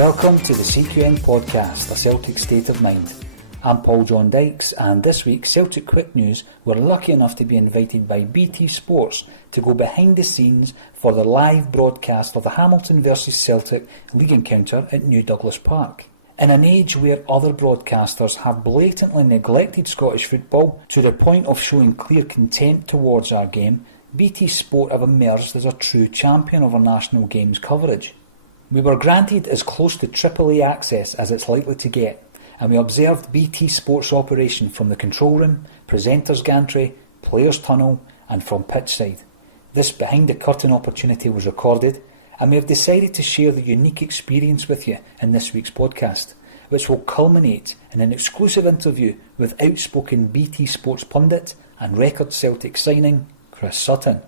Welcome to the CQN podcast, A Celtic State of Mind. I'm Paul John Dykes, and this week Celtic Quick News were lucky enough to be invited by BT Sports to go behind the scenes for the live broadcast of the Hamilton vs Celtic league encounter at New Douglas Park. In an age where other broadcasters have blatantly neglected Scottish football to the point of showing clear contempt towards our game, BT Sport have emerged as a true champion of our national games coverage. We were granted as close to AAA access as it's likely to get, and we observed BT Sports operation from the control room, presenters gantry, players tunnel and from pitch side. This behind the curtain opportunity was recorded, and we have decided to share the unique experience with you in this week's podcast, which will culminate in an exclusive interview with outspoken BT Sports pundit and record Celtic signing Chris Sutton.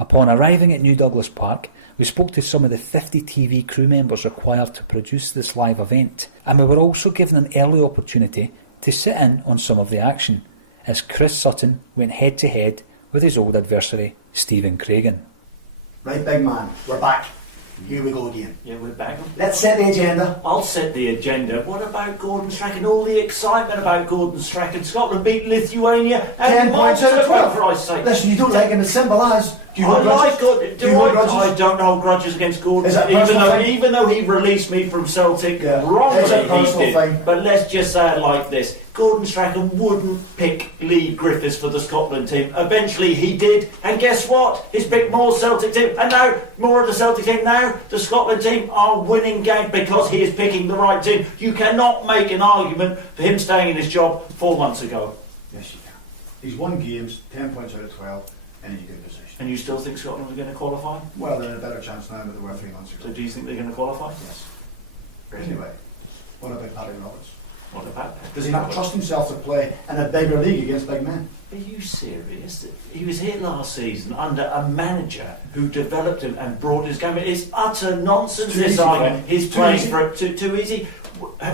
Upon arriving at New Douglas Park, we spoke to some of the 50 TV crew members required to produce this live event, and we were also given an early opportunity to sit in on some of the action, as Chris Sutton went head to head with his old adversary, Stephen Craigan. Right, big man, we're back. Here we go again. Yeah, we're back. Let's set the agenda. I'll set the agenda. What about Gordon Strachan? All the excitement about Gordon Strachan. Scotland beat Lithuania. 10 points out of 12. For Christ's sake. Listen, you don't like him as simple as. Do you hold grudges? I don't hold grudges against Gordon. Is that a personal thing? Even though he released me from Celtic, wrongly It's a he personal did. thing. But let's just say it like this. Gordon Strachan wouldn't pick Lee Griffiths for the Scotland team. Eventually he did, and guess what? He's picked more Celtic team, and now more of the Celtic team. Now the Scotland team are winning games because he is picking the right team. You cannot make an argument for him staying in his job 4 months ago. Yes, you can. He's won games, 10 points out of 12, and he's in a good position. And you still think Scotland are going to qualify? Well, they're in a better chance now than they were 3 months ago. So do you think they're going to qualify? Yes. Really? Anyway, what about Paddy Roberts? What about that? Does he not trust himself to play in a bigger league against big men? Are you serious? He was here last season under a manager who developed him and brought his game. It's utter nonsense, Too this easy, argument. right? He's Too playing easy. for it too easy.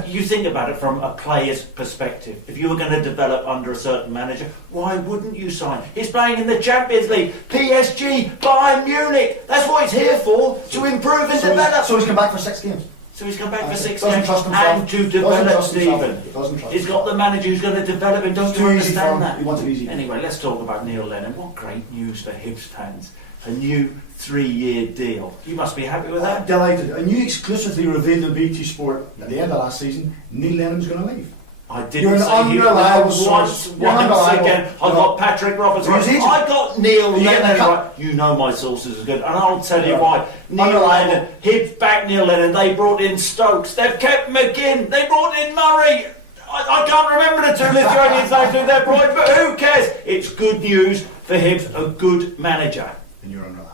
You think about it from a player's perspective. If you were going to develop under a certain manager, why wouldn't you sign? He's playing in the Champions League, PSG, Bayern Munich. That's what he's here for, to improve and develop. So he's come back for 6 games. So he's come back for 6 Doesn't games trust himself. and to develop Stephen. Doesn't trust He's got the manager who's going to develop him. Don't It's you too easy for him. understand that? He wants it easy. Anyway, let's talk about Neil Lennon. What great news for Hibs fans. A new 3-year deal. You must be happy with that. Delighted. And you exclusively revealed on BT Sport at the end of last season, Neil Lennon's going to leave. I didn't You're an say he unreliable was source. once You're unreliable. again. I got Patrick Roberts Who's right. he? I got Neil You get Lennon the right. You know my sources are good, and I'll tell you Yeah. why. Neil Unreliable. Lennon, Hibs back Neil Lennon. They brought in Stokes. They've kept McGinn. They brought in Murray. I can't remember the 2 Lithuanians names who they brought in, but who cares? It's good news for Hibs. A good manager. And you're unreliable.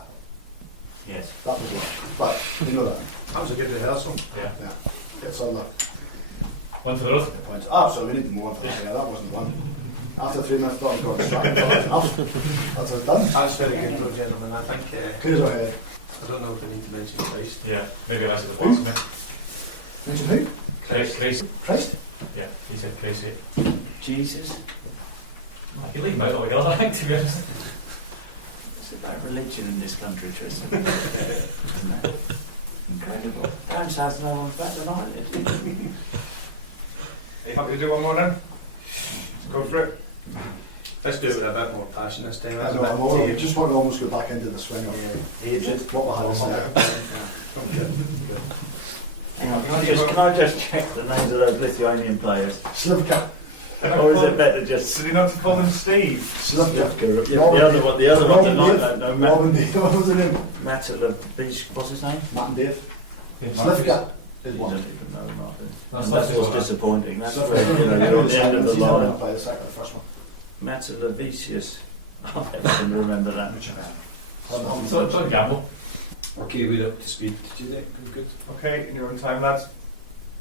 Yes. That was right. But you know that. That was a good rehearsal. Yeah. Yeah. It's all that. One for the road. Points. Absolutely, we need more for that. Yeah, that wasn't one. After 3 minutes, Don got distracted. That's enough. That's us done. That's very good, though, gentlemen. I think, Clear our head. I don't know if we need to mention Christ. Yeah, maybe that's the last minute. Mention who? Christ. Christ? Yeah, he said Christ. Jesus. I could leave him out altogether, I think, to be honest. It's about religion in this country, Tristan. Isn't it? Incredible. Times has no one's better than I did. Are you happy to do one more then? Go for it. Let's do it with a bit more passion this time. I know, I'm all, we just want to almost go back into the swing of what we had to say. Hang on, can I just check the names of those Lithuanian players? Slivka. Or is it better just Did he not call him Steve? Slivka. the other one? The other one did not that. No, Rob and Dave. What was the name? What's his name? Matt and Dave. Yeah, Slivka is You one. don't even know, Martin. That's And that's not what's too bad. disappointing. That's Slivka. where you're on the end of the He's not line. by the second, the first one. Matulevicius. I never can remember that. It's not a gamble. Okay, we're up to speed. Did you think? Good. Okay, in your own time, lads.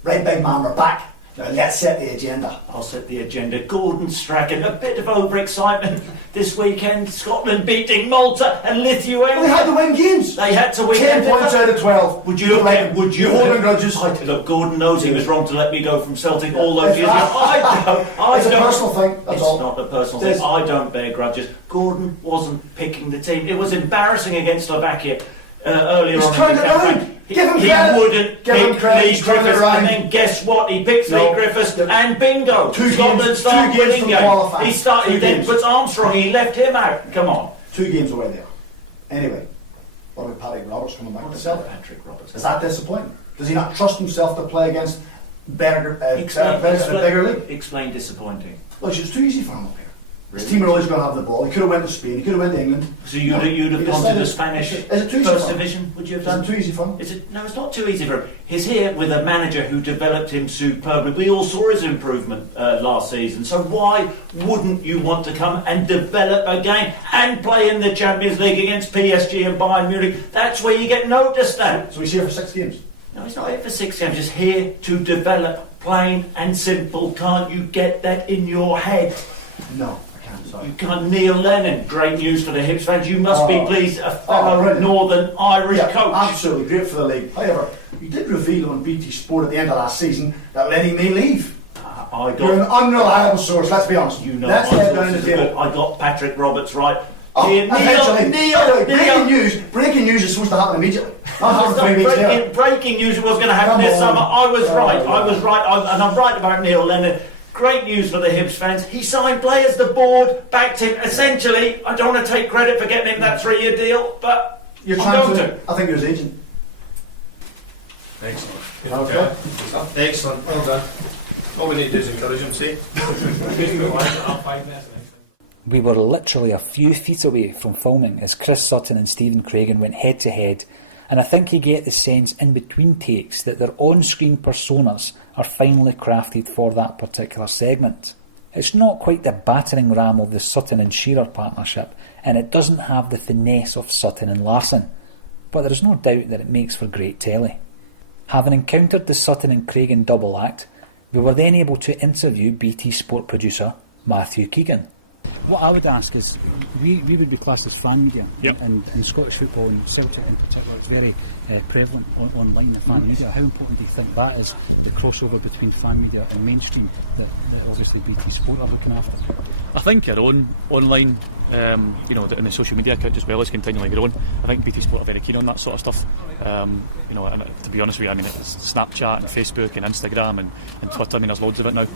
Right, big man, we're back. Now let's set the agenda. I'll set the agenda. Gordon Strachan, a bit of overexcitement this weekend. Scotland beating Malta and Lithuania. We had to win games. They had to win. 10 points out of 12. Would you Like, Would you holding grudges? Look, Gordon knows he was wrong to let me go from Celtic all those It's years. not. I It's a don't. personal thing, that's It's all. not a personal There's- thing. I don't bear grudges. Gordon wasn't picking the team. It was embarrassing against Slovakia. earlier He's on turned in the it round. campaign. Give him He credit. wouldn't Give him pick credit. Lee He's turned it Griffiths, round. and then guess what? He picks No. Lee Griffiths, and bingo, Two Scotland games- start two games winning from games. qualifying. He started, Two then games. puts Armstrong, he left him out. Come on. 2 games away there. Anyway, what about Patrick Roberts coming back to Celtic? Patrick Roberts. Is that disappointing? Does he not trust himself to play against better players in a bigger league? Explain disappointing. Well, it's too easy for him up here. Really? His team are always going to have the ball. He could have went to Spain. He could have went to England. So you'd have He gone to the decided- Spanish Is it too easy First for him? Division? Would you have Is it done? too easy for him? Is it? No, it's not too easy for him. He's here with a manager who developed him superbly. We all saw his improvement last season. So why wouldn't you want to come and develop again and play in the Champions League against PSG and Bayern Munich? That's where you get noticed at. So he's here for 6 games. No, he's not here for 6 games. He's here to develop. Plain and simple. Can't you get that in your head? No, I can't. Sorry. You can't. Neil Lennon. Great news for the Hibs fans. You must be Oh. pleased. A fellow brilliant. Northern Irish Yeah, coach. absolutely great for the league. However, you did reveal on BT Sport at the end of last season that Lenny may leave. I You're an got. unreliable source. Let's be honest. You know, Let's my head down the sources are table. good. I got Patrick Roberts right. Oh, Neil, eventually. Neil, Breaking news. Breaking news is supposed to happen immediately. Not happen 3 weeks later. breaking news was going to happen Come this on. summer. I was Oh, right. yeah. I was right. And I'm right about Neil Lennon. Great news for the Hibs fans. He signed players. The board backed him. Essentially, I don't want to take credit for getting him that 3-year deal, but You're I'm trying going to. I think you're his agent. Excellent. Okay. Excellent. Well done. All we need to do is encourage him, see? We were literally a few feet away from filming as Chris Sutton and Stephen Craigan went head to head, and I think you get the sense in between takes that their on-screen personas are finely crafted for that particular segment. It's not quite the battering ram of the Sutton and Shearer partnership, and it doesn't have the finesse of Sutton and Larson, but there is no doubt that it makes for great telly. Having encountered the Sutton and Craigan double act, we were then able to interview BT Sport producer Matthew Keegan. What I would ask is, we would be classed as fan media, Yep. and in Scottish football, and Celtic in particular, it's very prevalent online, the fan media. How important do you think that is, the crossover between fan media and mainstream, that obviously BT Sport are looking after? I think our own online, and the social media account as well is continually growing. I think BT Sport are very keen on that sort of stuff. And to be honest with you, I mean, it's Snapchat and Facebook and Instagram and Twitter. I mean, there's loads of it now.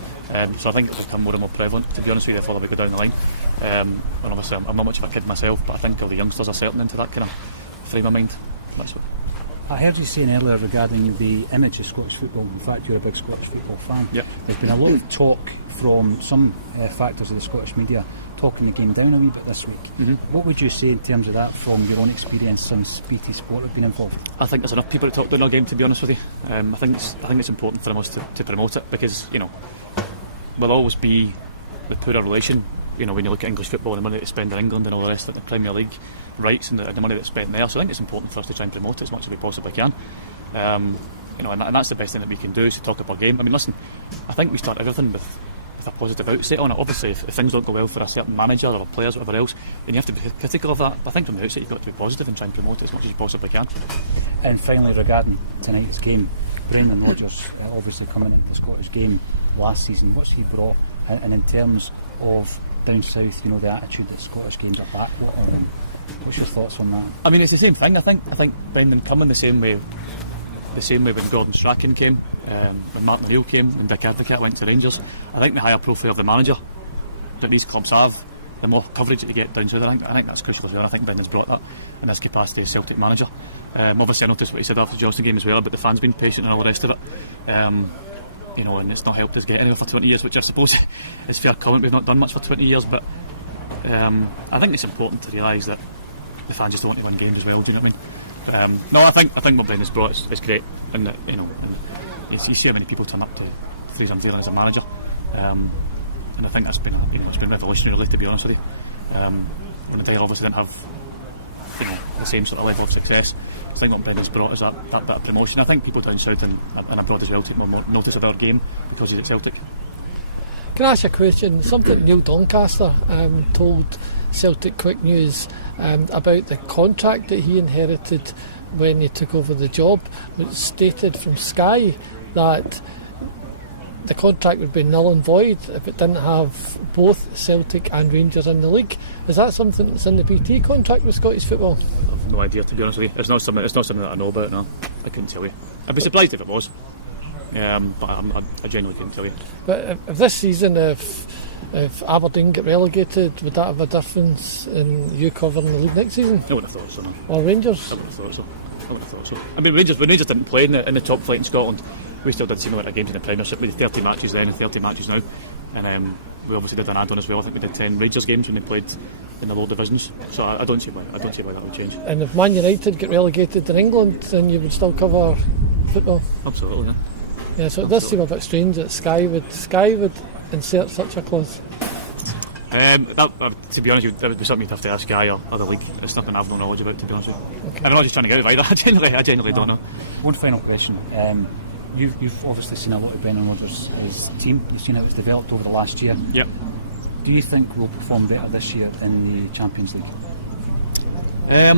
So I think it'll become more and more prevalent, to be honest with you, the further we go down the line. And obviously, I'm not much of a kid myself, but I think all the youngsters are settling into that kind of frame of mind. That's what. I heard you saying earlier regarding the image of Scottish football. In fact, you're a big Scottish football fan. Yep. There's been a lot of talk from some factors of the Scottish media talking the game down a wee bit this week. Mm-hmm. What would you say in terms of that from your own experience since BT Sport have been involved? I think there's enough people that talk down our game, to be honest with you. I think it's important for us to promote it, because we'll always be the poorer relation. When you look at English football and the money that's spent in England and all the rest of the Premier League rights and the money that's spent there, so I think it's important for us to try and promote it as much as we possibly can. And that's the best thing that we can do, is to talk up our game. I mean, listen, I think we start everything with a positive outset on it. Obviously, if things don't go well for a certain manager or players or whatever else, then you have to be critical of that. But I think from the outset you've got to be positive and try and promote it as much as you possibly can. And finally, regarding tonight's game, Brendan Rodgers obviously coming into the Scottish game last season, what's he brought? And in terms of down south, the attitude that Scottish games are backwater, and what's your thoughts on that? I mean, it's the same thing. I think Brendan coming the same way when Gordon Strachan came, when Martin O'Neill came, and Dick Advocaat went to Rangers. I think the higher profile of the manager that these clubs have, the more coverage that you get down south. I think that's crucial as well. I think Brendan's brought that in his capacity as Celtic manager. Obviously, I noticed what he said after the Johnson game as well, but the fans being patient and all the rest of it. And it's not helped us get anywhere for 20 years, which I suppose is fair comment. We've not done much for 20 years, but I think it's important to realise that the fans just don't want to win games as well. Do you know what I mean? No, I think what Brendan's brought is great, and that, and you see how many people turn up to Fraser Dillon as a manager, and I think that's been it's been revolutionary, really, to be honest with you. When Dale obviously didn't have the same sort of level of success, I think what Brendan's brought is that bit of promotion. I think people down south and abroad as well take more notice of our game because he's at Celtic. Can I ask you a question? Something Neil Doncaster told Celtic Quick News about the contract that he inherited when he took over the job. It was stated from Sky that the contract would be null and void if it didn't have both Celtic and Rangers in the league. Is that something that's in the BT contract with Scottish football? I've no idea, to be honest with you. It's not something that I know about. No, I couldn't tell you. I'd be surprised if it was, but I genuinely couldn't tell you. But if this season, if Aberdeen get relegated, would that have a difference in you covering the league next season? I would have thought so. No. Or Rangers? I would have thought so. I mean, when Rangers didn't play in the top flight in Scotland, we still did similar games in the Premiership. We did 30 matches then and 30 matches now, and we obviously did an add-on as well. I think we did 10 Rangers games when they played in the lower divisions. So I don't see why that would change. And if Man United get relegated in England, then you would still cover football? Absolutely, yeah. Yeah, so it does seem a bit strange that Sky would insert such a clause. To be honest, that would be something you'd have to ask Sky or the league. It's nothing I've no knowledge about, to be honest with you. Okay. I'm not just trying to get it right. I genuinely don't know. One final question. You've obviously seen a lot of Brendan Rodgers' team. You've seen how it's developed over the last year. Yep. Do you think we'll perform better this year in the Champions League? I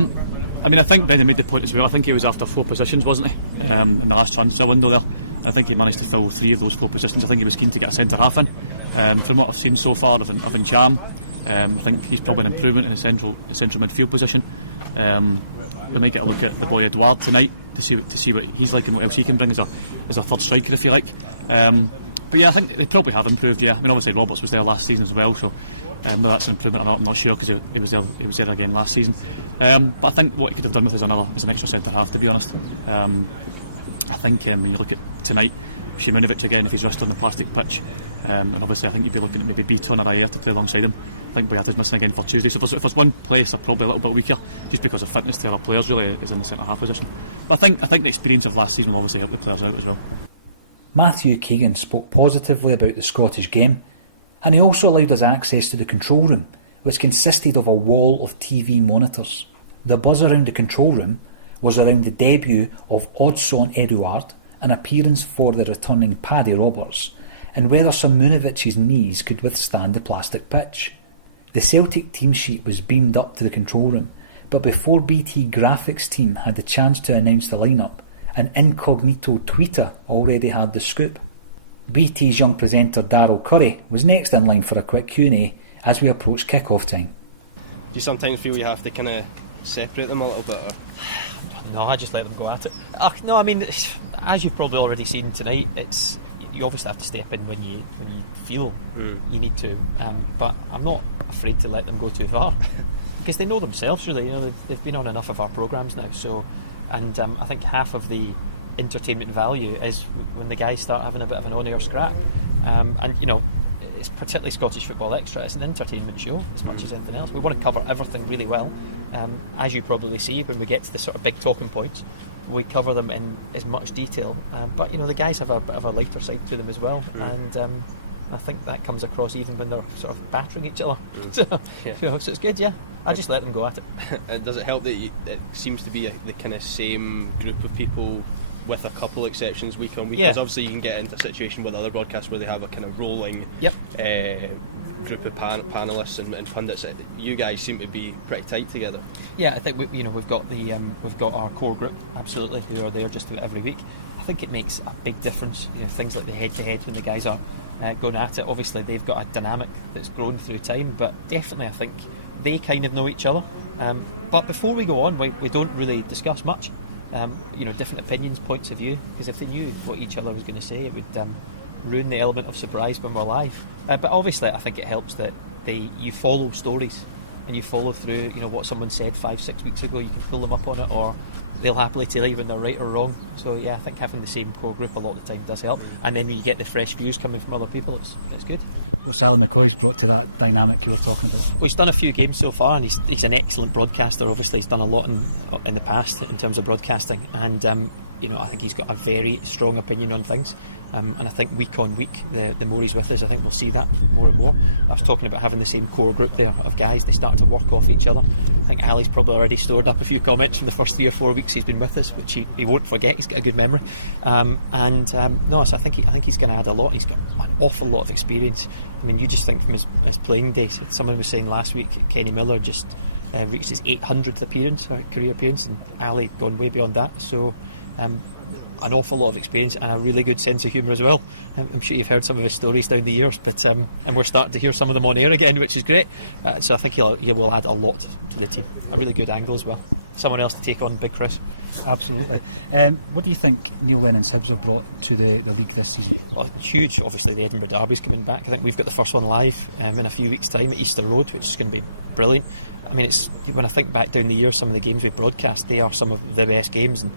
mean, I think Brendan made the point as well. I think he was after 4 positions, wasn't he? In the last transfer window there. I think he managed to fill 3 of those 4 positions. I think he was keen to get a centre half in. From what I've seen so far of Njam, I think he's probably an improvement in the central midfield position. We might get a look at the boy Edouard tonight to see what he's like and what else he can bring as a third striker, if you like. But yeah, I think they probably have improved. Yeah, I mean, obviously Roberts was there last season as well, so whether that's an improvement or not, I'm not sure, because he was there again last season. But I think what he could have done with is an extra centre half, to be honest. I think when you look at tonight, Shimunovic again, if he's rushed on the plastic pitch, and obviously I think you'd be looking at maybe Beaton or Ayer to play alongside him. I think Boyata's missing again for Tuesday, so if there's one place they're probably a little bit weaker, just because of fitness to other players, really, is in the centre half position. But I think the experience of last season will obviously help the players out as well. Matthew Keegan spoke positively about the Scottish game, and he also allowed us access to the control room, which consisted of a wall of TV monitors. The buzz around the control room was around the debut of Odsonne Edouard, an appearance for the returning Paddy Roberts, and whether Simunovic's knees could withstand the plastic pitch. The Celtic team sheet was beamed up to the control room, but before BT Graphics team had the chance to announce the lineup, an incognito tweeter already had the scoop. BT's young presenter Darrell Currie was next in line for a quick Q&A as we approached kick-off time. Do you sometimes feel you have to kind of separate them a little bit? Or? No, I just let them go at it. No, I mean, as you've probably already seen tonight, you obviously have to step in when you feel you need to. But I'm not afraid to let them go too far because they know themselves. Really, they've been on enough of our programmes now. So, and I think half of the entertainment value is when the guys start having a bit of an on-air scrap. And it's particularly Scottish Football Extra. It's an entertainment show as much as anything else. We want to cover everything really well. As you probably see, when we get to the sort of big talking points, we cover them in as much detail. But the guys have a bit of a lighter side to them as well, and I think that comes across even when they're sort of battering each other. So it's good. Yeah, I just let them go at it. And does it help that it seems to be the kind of same group of people, with a couple exceptions week on week? Because obviously you can get into a situation with other broadcasts where they have a kind of rolling group of panellists and pundits. You guys seem to be pretty tight together. Yeah, I think we've got our core group, absolutely, who are there just about every week. I think it makes a big difference. Things like the head-to-head when the guys are going at it. Obviously, they've got a dynamic that's grown through time, but definitely I think they kind of know each other. But before we go on, we don't really discuss much. Different opinions, points of view, because if they knew what each other was going to say, it would ruin the element of surprise when we're live. But obviously I think it helps that you follow stories and you follow through what someone said 5-6 weeks ago. You can pull them up on it, or they'll happily tell you when they're right or wrong. So yeah, I think having the same core group a lot of the time does help, and then when you get the fresh views coming from other people, it's good. What's Alan McCoy's brought to that dynamic you were talking about? Well, he's done a few games so far, and he's an excellent broadcaster. Obviously he's done a lot in the past in terms of broadcasting, and I think he's got a very strong opinion on things. And I think week on week, the more he's with us, I think we'll see that more and more. I was talking about having the same core group there of guys. They start to work off each other. I think Ali's probably already stored up a few comments from the first 3 or 4 weeks he's been with us, which he won't forget. He's got a good memory. So I think he's going to add a lot. He's got an awful lot of experience. I mean, you just think from his playing days. Someone was saying last week, Kenny Miller just reached his 800th appearance, career appearance, and Ali gone way beyond that. So an awful lot of experience and a really good sense of humour as well. I'm sure you've heard some of his stories down the years, but and we're starting to hear some of them on air again, which is great. So I think he will add a lot to the team. A really good angle as well. someone else to take on Big Chris. Absolutely. What do you think Neil Lennon's Hibs have brought to the league this season? Well, huge. Obviously, the Edinburgh Derby's coming back. I think we've got the first one live in a few weeks' time at Easter Road, which is going to be brilliant. I mean, it's when I think back down the years, some of the games we broadcast, they are some of the best games. And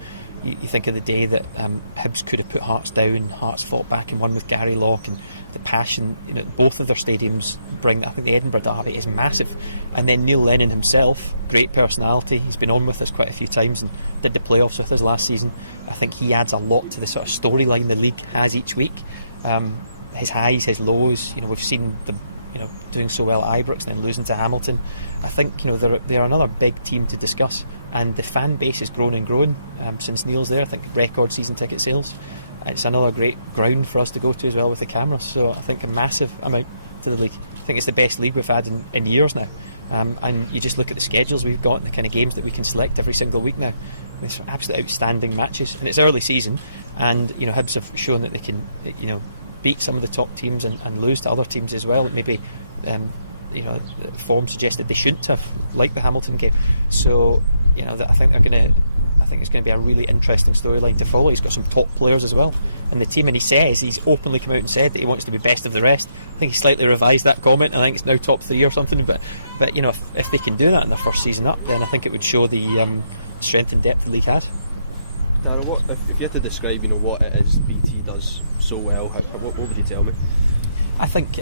you think of the day that Hibs could have put Hearts down, Hearts fought back and won with Gary Locke, and the passion, both of their stadiums bring. I think the Edinburgh Derby is massive, and then Neil Lennon himself, great personality, he's been on with us quite a few times and did the playoffs with us last season. I think he adds a lot to the sort of storyline the league has each week. His highs, his lows, we've seen them doing so well at Ibrox and then losing to Hamilton. I think they're another big team to discuss, and the fan base has grown and grown since Neil's there. I think record season ticket sales. It's another great ground for us to go to as well with the cameras, so I think a massive amount to the league. I think it's the best league we've had in years now, and you just look at the schedules we've got and the kind of games that we can select every single week now. It's absolutely outstanding matches, and it's early season, and Hibs have shown that they can beat some of the top teams and lose to other teams as well. Maybe form suggested they shouldn't have, like the Hamilton game. So I think it's going to be a really interesting storyline to follow. He's got some top players as well in the team, and he's openly come out and said that he wants to be best of the rest. I think he slightly revised that comment. I think it's now top 3 or something, but if they can do that in their first season up, then I think it would show the strength and depth the league has. Darrell, if you had to describe what it is BT does so well, what would you tell me? I think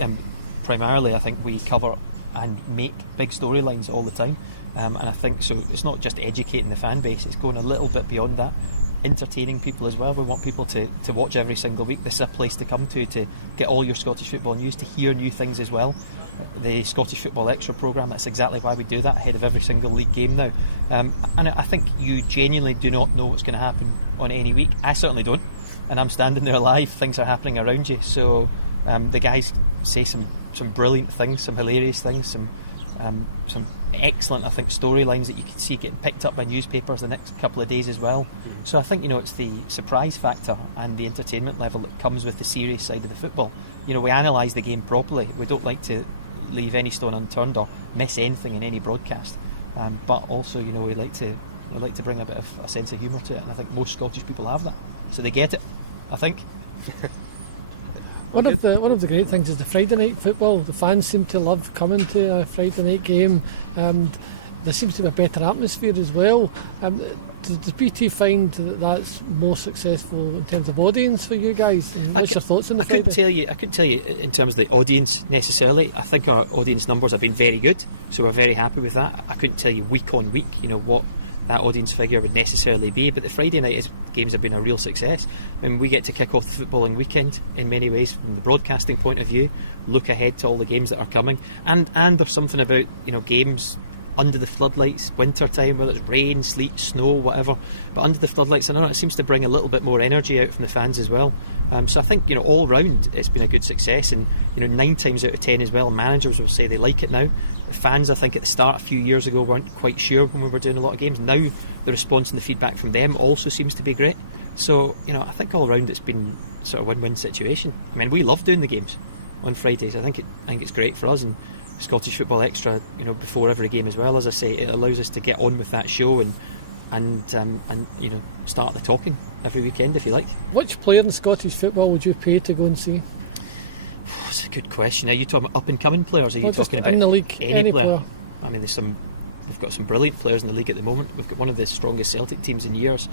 primarily we cover and make big storylines all the time, and I think so it's not just educating the fan base, it's going a little bit beyond that, entertaining people as well. We want people to watch every single week. This is a place to come to get all your Scottish football news, to hear new things as well. The Scottish Football Extra programme, that's exactly why we do that ahead of every single league game now, and I think you genuinely do not know what's going to happen on any week. I certainly don't, and I'm standing there live, things are happening around you, so the guys say some brilliant things, some hilarious things, some excellent, I think, storylines that you can see getting picked up by newspapers the next couple of days as well. So I think it's the surprise factor and the entertainment level that comes with the serious side of the football. We analyse the game properly. We don't like to leave any stone unturned or miss anything in any broadcast, but also we like to bring a bit of a sense of humour to it, and I think most Scottish people have that, so they get it, I think. One of the great things is the Friday night football. The fans seem to love coming to a Friday night game, and there seems to be a better atmosphere as well. Does BT find that that's more successful in terms of audience for you guys? And what's your thoughts on the Friday? I couldn't tell you in terms of the audience necessarily. I think our audience numbers have been very good, so we're very happy with that. I couldn't tell you week on week, what that audience figure would necessarily be, but the Friday night games have been a real success. We get to kick off the footballing weekend in many ways from the broadcasting point of view, look ahead to all the games that are coming, and there's something about games under the floodlights, winter time, whether it's rain, sleet, snow, whatever, but under the floodlights, I know it seems to bring a little bit more energy out from the fans as well. So I think all round it's been a good success, and 9 times out of 10 as well, managers will say they like it now. The fans, I think at the start a few years ago, weren't quite sure when we were doing a lot of games. Now the response and the feedback from them also seems to be great. So I think all round it's been sort of win-win situation. We love doing the games on Fridays. I think it's great for us, and Scottish Football Extra, before every game as well, as I say, it allows us to get on with that show and start the talking every weekend if you like. Which player in Scottish football would you pay to go and see? That's a good question. Are you talking about up and coming players? Are you talking about in the league? Any player? We've got some brilliant players in the league at the moment. We've got one of the strongest Celtic teams in years.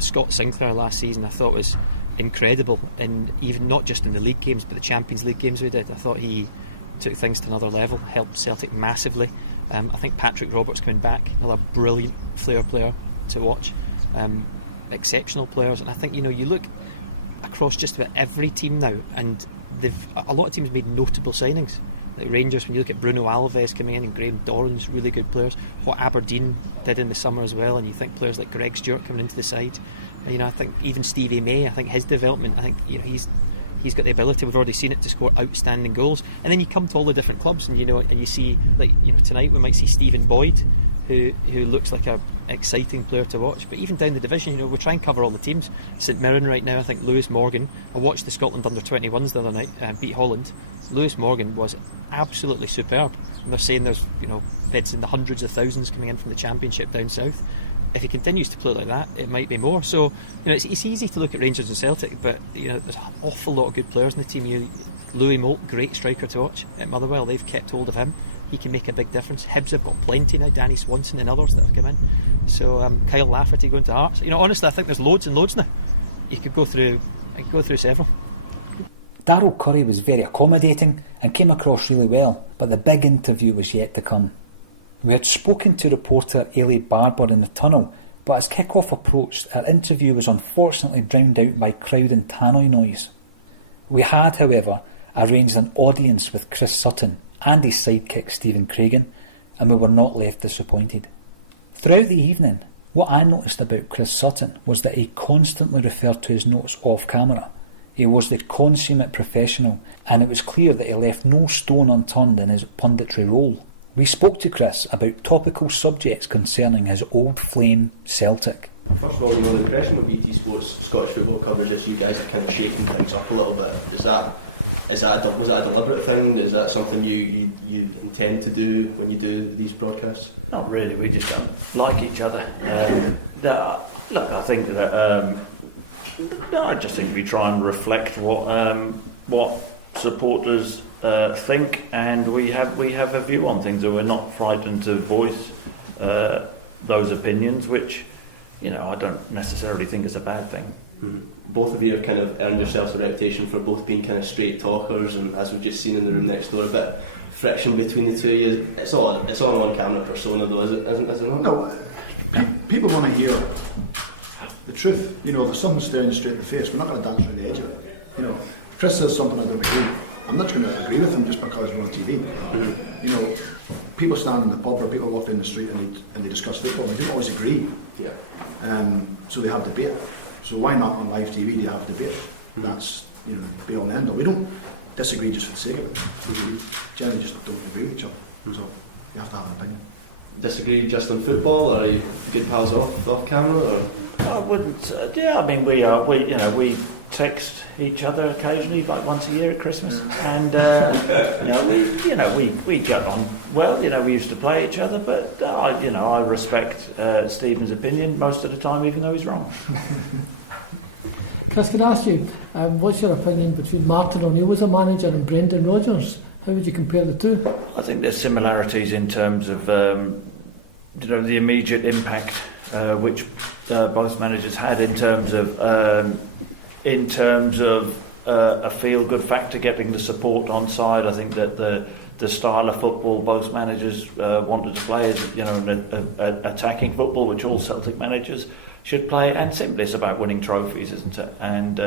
Scott Sinclair last season I thought was incredible, and even not just in the league games but the Champions League games we did. I thought he took things to another level, helped Celtic massively. I think Patrick Roberts coming back, another brilliant player to watch. Exceptional players, and I think you look across just about every team now, and a lot of teams made notable signings. Like Rangers, when you look at Bruno Alves coming in and Graham Dorrans, really good players. What Aberdeen did in the summer as well, and you think players like Greg Stewart coming into the side. I think even Stevie May, I think his development, I think he's got the ability, we've already seen it, to score outstanding goals. And then you come to all the different clubs and you see, tonight we might see Stephen Boyd, who looks like an exciting player to watch. But even down the division, we try and cover all the teams. St Mirren right now, I think Lewis Morgan, I watched the Scotland under-21s the other night, beat Holland. Lewis Morgan was absolutely superb, and they're saying there's bids in the hundreds of thousands coming in from the Championship down south. if he continues to play like that, it might be more. So, it's easy to look at Rangers and Celtic, but there's an awful lot of good players in the team. Louis Moult, great striker to watch at Motherwell. They've kept hold of him. He can make a big difference. Hibs have got plenty now. Danny Swanson and others that have come in. So Kyle Lafferty going to Hearts. Honestly, I think there's loads and loads now. I could go through several. Darrell Currie was very accommodating and came across really well, but the big interview was yet to come. We had spoken to reporter Ailey Barber in the tunnel, but as kick-off approached, our interview was unfortunately drowned out by crowd and tannoy noise. We had, however, arranged an audience with Chris Sutton and his sidekick Stephen Craigan, and we were not left disappointed. Throughout the evening, what I noticed about Chris Sutton was that he constantly referred to his notes off camera. He was the consummate professional, and it was clear that he left no stone unturned in his punditry role. We spoke to Chris about topical subjects concerning his old flame Celtic. First of all, the impression with BT Sports Scottish football coverage is you guys are kind of shaking things up a little bit. Was that a deliberate thing? Is that something you intend to do when you do these broadcasts? Not really. We just don't like each other. I think that I just think we try and reflect what supporters think, and we have a view on things, and we're not frightened to voice those opinions, which I don't necessarily think is a bad thing. Both of you have kind of earned yourselves a reputation for both being kind of straight talkers, and as we've just seen in the room next door, a bit of friction between the two of you. It's all on camera persona though, isn't it not? No, people want to hear the truth. If someone's staring you straight in the face, we're not going to dance around the edge of it. If Chris says something I don't agree, I'm not going to agree with him just because we're on TV. People stand in the pub or people walk down the street and they discuss football. They don't always agree. Yeah. So they have debate. So why not on live TV do you have debate? That's be all and end all. We don't disagree just for the sake of it. We generally just don't agree with each other. So you have to have an opinion. Disagree just on football, or are you good pals off camera? Or? I wouldn't. We text each other occasionally, like once a year at Christmas, and we get on well. We used to play each other, but I respect Stephen's opinion most of the time, even though he's wrong. Chris, can I ask you, what's your opinion between Martin O'Neill as a manager and Brendan Rodgers? How would you compare the two? I think there's similarities in terms of the immediate impact which both managers had in terms of a feel-good factor, getting the support on side. I think that the style of football both managers wanted to play is an attacking football, which all Celtic managers should play, and simply it's about winning trophies, isn't it? And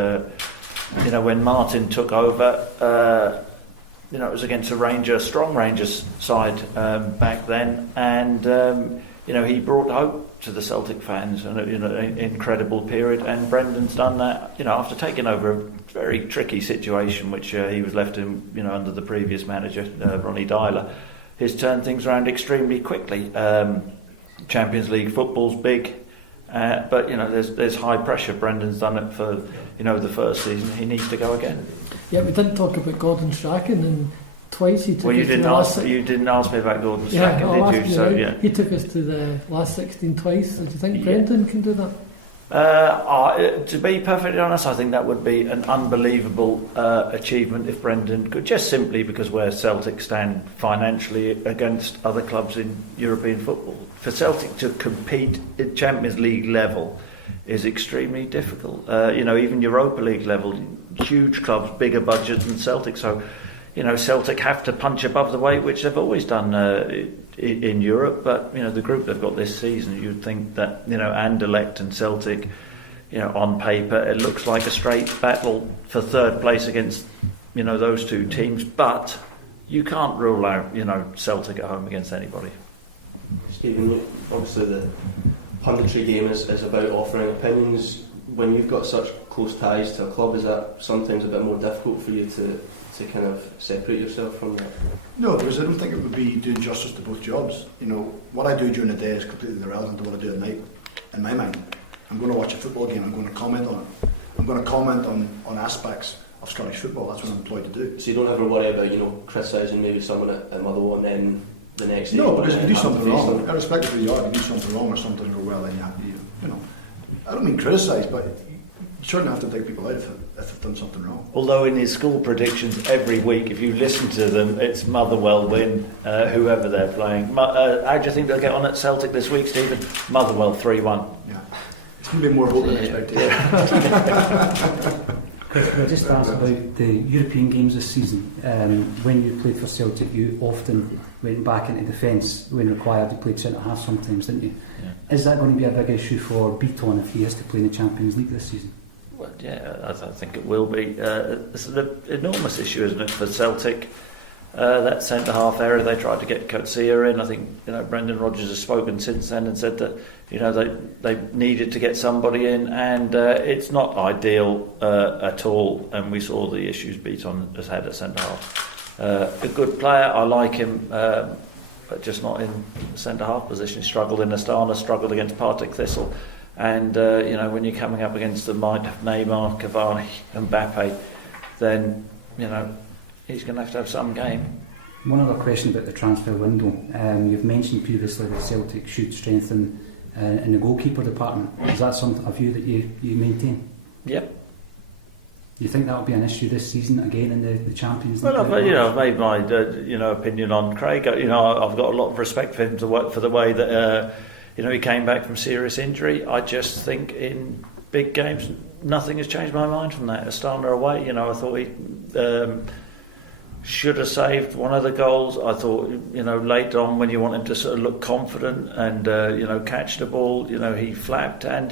when Martin took over, it was against a strong Rangers side back then, and he brought hope to the Celtic fans, and an incredible period. And Brendan's done that, after taking over a very tricky situation, which he was left in, under the previous manager, Ronnie Dyler. He's turned things around extremely quickly. Champions League football's big, but there's high pressure. Brendan's done it for the first season. He needs to go again. Yeah, we didn't talk about Gordon Strachan, and twice he took us you didn't ask me about Gordon Strachan, did you? So right. He took us to the last 16 twice. Do you think Brendan can do that? To be perfectly honest, I think that would be an unbelievable achievement if Brendan could, just simply because where Celtic stand financially against other clubs in European football. For Celtic to compete at Champions League level is extremely difficult. Even Europa League level, huge clubs, bigger budget than Celtic. So, Celtic have to punch above the weight, which they've always done in Europe. But the group they've got this season, you'd think that Anderlecht and Celtic, on paper, it looks like a straight battle for third place against those two teams. But you can't rule out Celtic at home against anybody. Stephen, obviously the punditry game is about offering opinions. When you've got such close ties to a club, is that sometimes a bit more difficult for you to kind of separate yourself from that? No, because I don't think it would be doing justice to both jobs. What I do during the day is completely irrelevant to what I do at night, in my mind. I'm going to watch a football game, I'm going to comment on it. I'm going to comment on aspects of Scottish football. That's what I'm employed to do. So you don't ever worry about, criticising maybe someone at Motherwell and then the next day. No, because if you do something wrong, irrespective of who you are, if you do something wrong or something doesn't go well, then you know, I don't mean criticise, but you shouldn't have to dig people out if they've done something wrong. Although in his school predictions every week, if you listen to them, it's Motherwell win, whoever they're playing. How do you think they'll get on at Celtic this week, Stephen? Motherwell 3-1. Yeah, it's going to be more hope than expectation. Chris, can I just ask about the European games this season? When you played for Celtic, you often went back into defence when required. You played centre half sometimes, didn't you? Yeah. Is that going to be a big issue for Beaton if he has to play in the Champions League this season? Well, yeah, I think it will be. It's an enormous issue, isn't it, for Celtic? That centre half area, they tried to get Coetzee in. I think Brendan Rodgers has spoken since then and said that they needed to get somebody in, and it's not ideal at all. And we saw the issues Beaton has had at centre half. A good player, I like him, but just not in the centre half position. He struggled in Astana, struggled against Partick Thistle, and when you're coming up against the might of Neymar, Cavani, and Mbappe, then he's going to have some game. One other question about the transfer window. You've mentioned previously that Celtic should strengthen in the goalkeeper department. Is that a view that you maintain? Yep. You think that will be an issue this season again in the Champions League? Well, I've made my opinion on Craig. I've got a lot of respect for him for the way that he came back from serious injury. I just think in big games nothing has changed my mind from that. Astana away, I thought he should have saved one of the goals. I thought, later on when you want him to sort of look confident and catch the ball, he flapped, and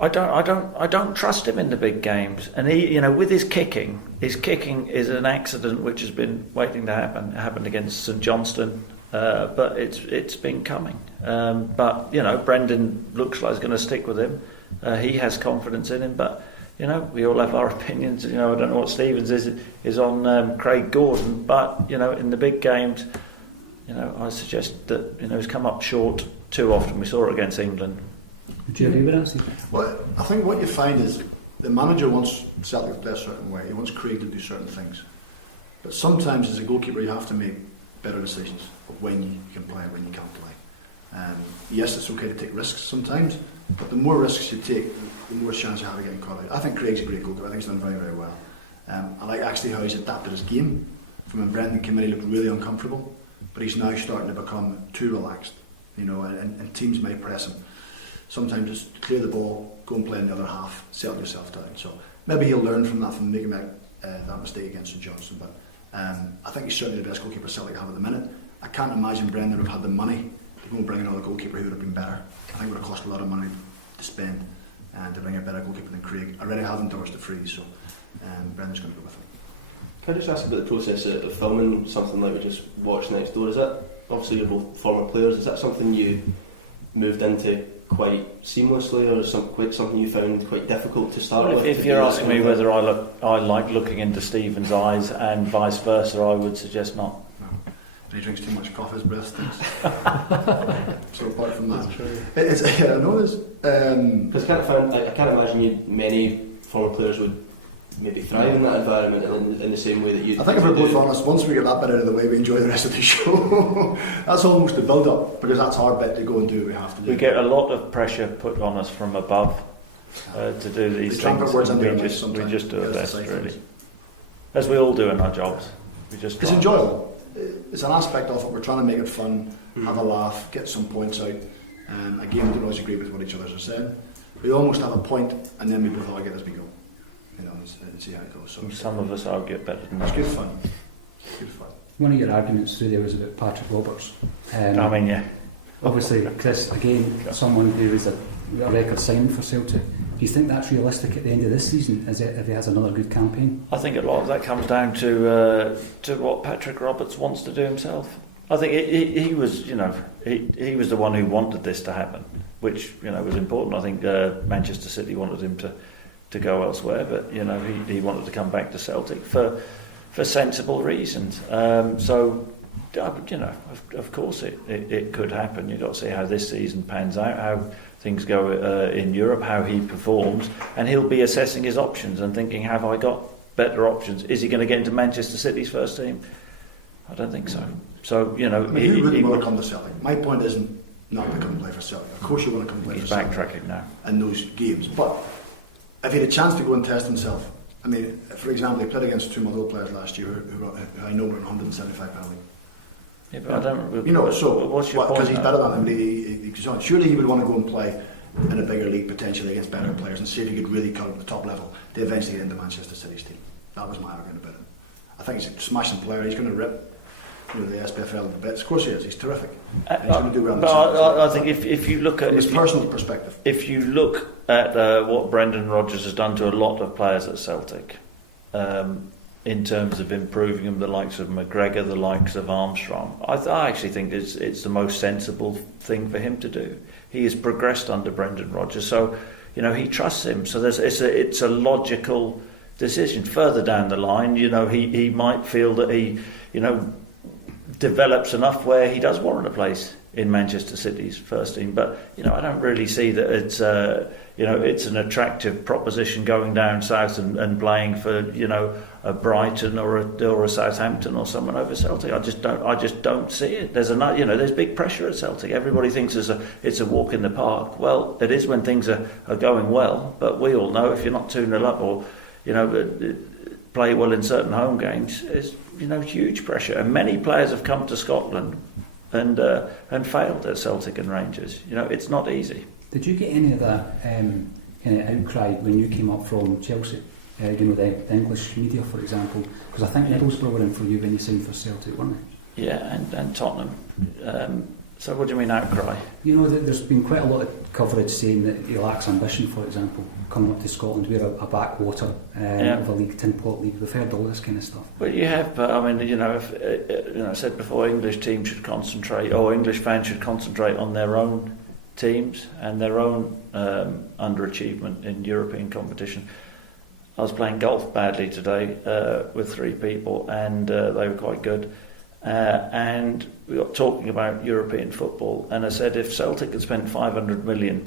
I don't trust him in the big games. And he, with his kicking is an accident which has been waiting to happen. It happened against St Johnstone, but it's been coming. But Brendan looks like he's going to stick with him. He has confidence in him, but we all have our opinions. I don't know what Stevens is on Craig Gordon, but in the big games, I suggest that he's come up short too often. We saw it against England. Would you agree with that, Stephen? Well, I think what you find is the manager wants Celtic to play a certain way. He wants Craig to do certain things, but sometimes as a goalkeeper you have to make better decisions of when you can play and when you can't play. Yes, it's okay to take risks sometimes, but the more risks you take, the more chance you have of getting caught out. I think Craig's a great goalkeeper. I think he's done very, very well. I like actually how he's adapted his game. From when Brendan came in, he looked really uncomfortable, but he's now starting to become too relaxed. And teams may press him. Sometimes just clear the ball, go and play in the other half, settle yourself down. So maybe he'll learn from that, from making that mistake against St Johnstone. But I think he's certainly the best goalkeeper Celtic have at the minute. I can't imagine Brendan would have had the money to go and bring another goalkeeper who would have been better. I think it would have cost a lot of money to spend and to bring a better goalkeeper than Craig. I already have endorsed the free, so Brendan's going to go with him. Can I just ask about the process of filming something like we just watched next door? Is that, obviously you're both former players, is that something you moved into quite seamlessly, or is something you found quite difficult to start with? If you're asking me whether I like looking into Stephen's eyes and vice versa, I would suggest not. No. He drinks too much coffee, his breath stinks. So apart from that, it's I know this. Because I can't imagine many former players would maybe thrive in that environment in the same way that you. I think if we're both honest, once we get that bit out of the way, we enjoy the rest of the show. That's almost the build-up, because that's our bit to go and do what we have to do. We get a lot of pressure put on us from above to do these things. We just do our best, really, as we all do in our jobs. It's enjoyable. It's an aspect of it. We're trying to make it fun, have a laugh, get some points out. Again, we don't always agree with what each other are saying. We almost have a point, and then we both argue as we go. And see how it goes. So some of us argue it better than it's others. good fun. Good fun. One of your arguments through there was about Patrick Roberts. Yeah. Obviously, Chris, again, someone who is a record signing for Celtic. Do you think that's realistic at the end of this season, if he has another good campaign? I think a lot of that comes down to what Patrick Roberts wants to do himself. I think he was, he was the one who wanted this to happen, which was important. I think Manchester City wanted him to go elsewhere, but he wanted to come back to Celtic for sensible reasons. So of course it could happen. You've got to see how this season pans out, how things go in Europe, how he performs, and he'll be assessing his options and thinking, have I got better options? Is he going to get into Manchester City's first team? I don't think so. So, you know... I mean, who wouldn't want to come to Celtic? My point isn't not to come and play for Celtic. Of course you want to come and play for Celtic. He's backtracking now. In those games. But if he had a chance to go and test himself, I mean, for example, he played against two Motherwell players last year who I know were in 175 penalty. Yeah, but I don't... You know, so... What's your point? Because he's better than him. Surely he would want to go and play in a bigger league potentially against better players and see if he could really cut at the top level to eventually get into Manchester City's team. That was my argument about him. I think he's a smashing player. He's going to rip the SPFL to bits. Of course he is. He's terrific. He's going to do well. But I think if you look at... From his personal perspective. If you look at what Brendan Rodgers has done to a lot of players at Celtic, in terms of improving them, the likes of McGregor, the likes of Armstrong, I actually think it's the most sensible thing for him to do. He has progressed under Brendan Rodgers, so you know he trusts him. So it's a logical decision. Further down the line, you know, he might feel that he, you know, develops enough where he does warrant a place in Manchester City's first team. But you know, I don't really see that it's you know, it's an attractive proposition going down south and playing for, you know, a Brighton or a Southampton or someone over Celtic. I just don't see it. There's big pressure at Celtic. Everybody thinks it's a walk in the park. Well, it is when things are going well. But we all know if you're not 2-0 up or, you know, play well in certain home games, is, you know, huge pressure. And many players have come to Scotland and failed at Celtic and Rangers. You know, it's not easy. Did you get any of that kind of outcry when you came up from Chelsea? You know, the English media, for example, because I think Middlesbrough were in for you when you signed for Celtic, weren't they? Yeah, and Tottenham. So what do you mean outcry? You know, there's been quite a lot of coverage saying that he lacks ambition, for example, coming up to Scotland. We're a backwater of a league, tin pot league. We've heard all this kind of stuff. Well, you have, but I mean, you know, I said before, English teams should concentrate, or English fans should concentrate on their own teams and their own underachievement in European competition. I was playing golf badly today with 3 people, and they were quite good. And we got talking about European football, and I said if Celtic had spent £500 million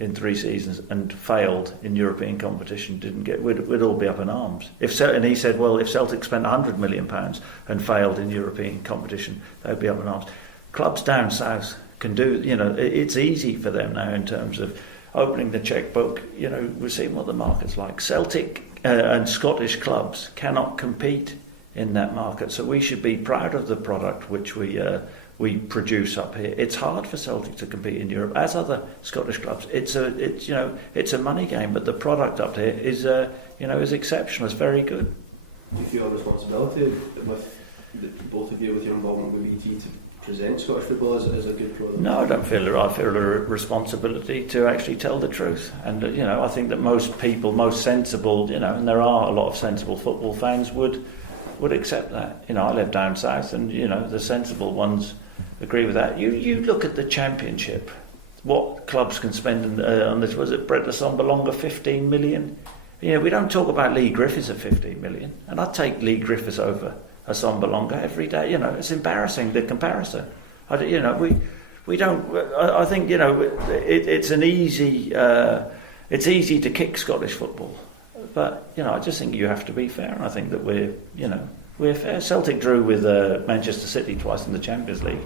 in 3 seasons and failed in European competition, we'd all be up in arms. And he said, well, if Celtic spent £100 million and failed in European competition, they'd be up in arms. Clubs down south can do, you know, it's easy for them now in terms of opening the chequebook. You know, we're seeing what the market's like. Celtic and Scottish clubs cannot compete in that market, so we should be proud of the product which we produce up here. It's hard for Celtic to compete in Europe, as other Scottish clubs. It's a money game, but the product up here is is exceptional. It's very good. Do you feel a responsibility with both of you with your involvement with ET to present Scottish football as a good product? No, I don't feel it. I feel a responsibility to actually tell the truth. And you know, I think that most people, most sensible, you know, and there are a lot of sensible football fans would accept that. You know, I live down south, and you know, the sensible ones agree with that. You look at the Championship. What clubs can spend on this? Was it Brett Assombalonga 15 million? You know, we don't talk about Lee Griffiths at 15 million, and I'd take Lee Griffiths over Assombalonga every day. You know, it's embarrassing, the comparison. We don't. I think, you know, it's an easy. It's easy to kick Scottish football, but you know, I just think you have to be fair, and I think that we're fair. Celtic drew with Manchester City twice in the Champions League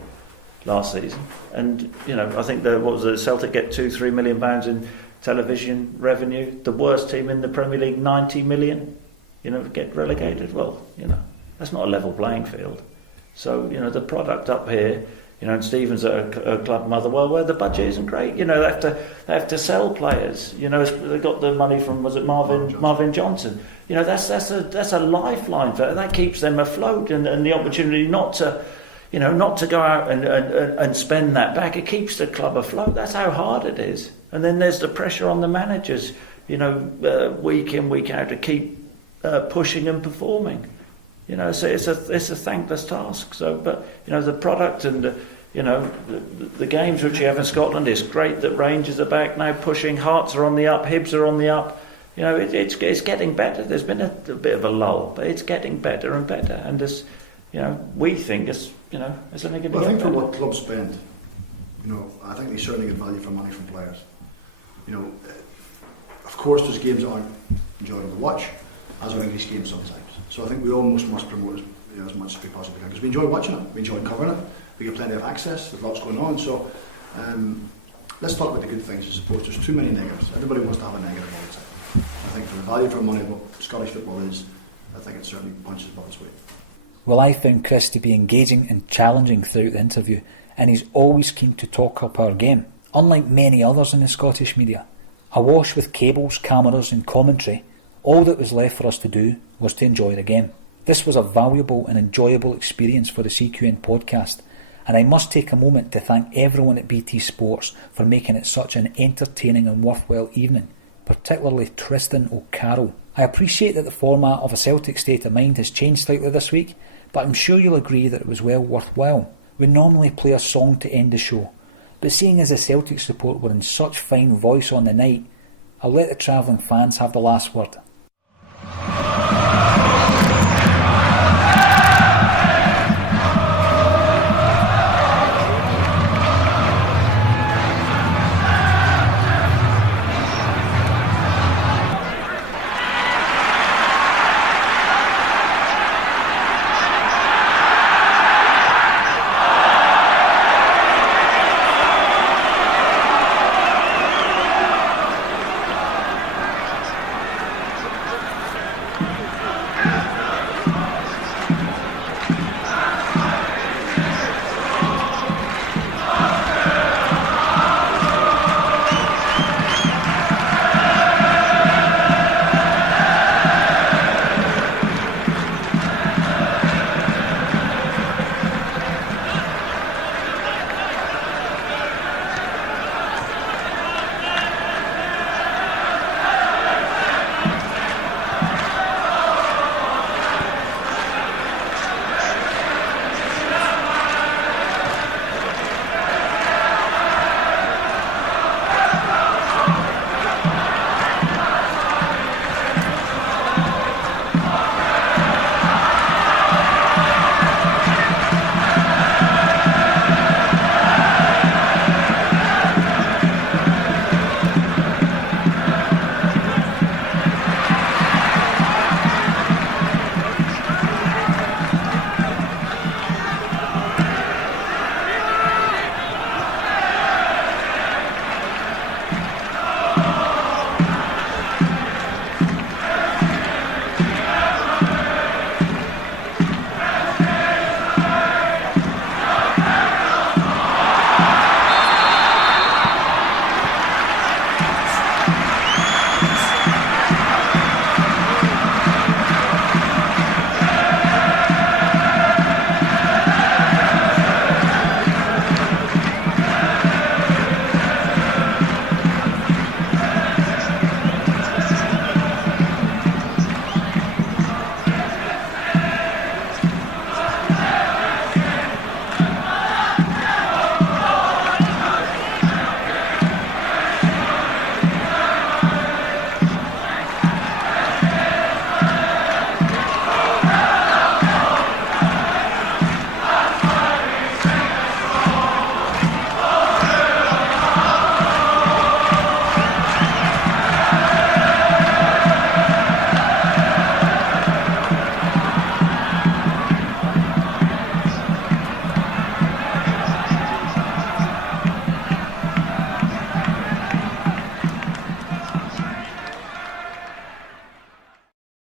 last season, and you know, I think Celtic get £2-3 million in television revenue. The worst team in the Premier League, 90 million. You know, get relegated. Well, you know, that's not a level playing field. So, you know, the product up here, you know, and Stephen's at a club Motherwell where the budget isn't great. You know, they have to sell players. You know, they got the money from, was it Marvin Johnson? You know, that's a lifeline for that, keeps them afloat, and the opportunity not to go out and spend that back. It keeps the club afloat. That's how hard it is. And then there's the pressure on the managers, you know, week in, week out, to keep pushing and performing. You know, so it's a thankless task. So, but you know, the product and you know, the games which you have in Scotland, is great that Rangers are back now pushing. Hearts are on the up, Hibs are on the up. You know, it's getting better. There's been a bit of a lull, but it's getting better and better. And this, you know, we think it's only going to get better. I think for what clubs spend, you know, I think they certainly get value for money from players. You know, of course, there's games that aren't enjoyable to watch, as are English games sometimes. So I think we almost must promote as much as we possibly can, because we enjoy watching it, we enjoy covering it, we get plenty of access, there's lots going on. So let's talk about the good things. I suppose there's too many negatives. Everybody wants to have a negative all the time. I think for the value for money what Scottish football is, I think it certainly punches above its weight. Well, I found Chris to be engaging and challenging throughout the interview, and he's always keen to talk up our game, unlike many others in the Scottish media. Awash with cables, cameras and commentary, all that was left for us to do was to enjoy the game. This was a valuable and enjoyable experience for the CQN podcast, and I must take a moment to thank everyone at BT Sports for making it such an entertaining and worthwhile evening, particularly Tristan O'Carroll. I appreciate that the format of A Celtic State of Mind has changed slightly this week, but I'm sure you'll agree that it was well worthwhile. We normally play a song to end the show, but seeing as the Celtic support were in such fine voice on the night, I'll let the travelling fans have the last word.